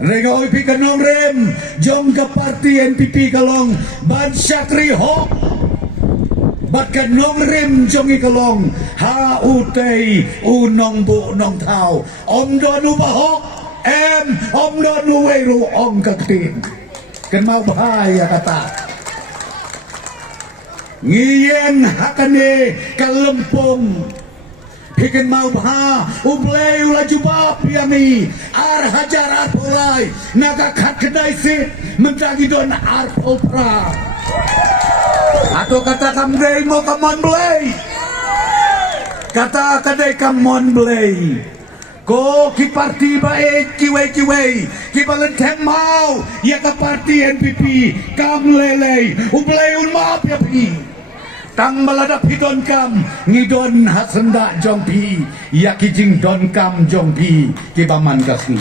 Regoi pi kanong rem jong ka parti NPP kalong ban Syakri Hok bat kanong rem jong ikalong ha utay unong bu nong tao om donu bahok om donu weru om kaktin kan mau bahaya kata ngien hakane kalempong Hikin mau bah ublay ula jubab yami ar hajar pulai naga kat kedai sit mentagi don ar polpra atau kata kamdei mau kamon blay kata kadai kamon blay ko ki parti baik kiwe ki balentem mau ya ka parti NPP kam lelei ublay un maaf ya pi tang maladap hidon kam ngidon hasenda jong pi ya kijing don kam jong pi ki baman kasni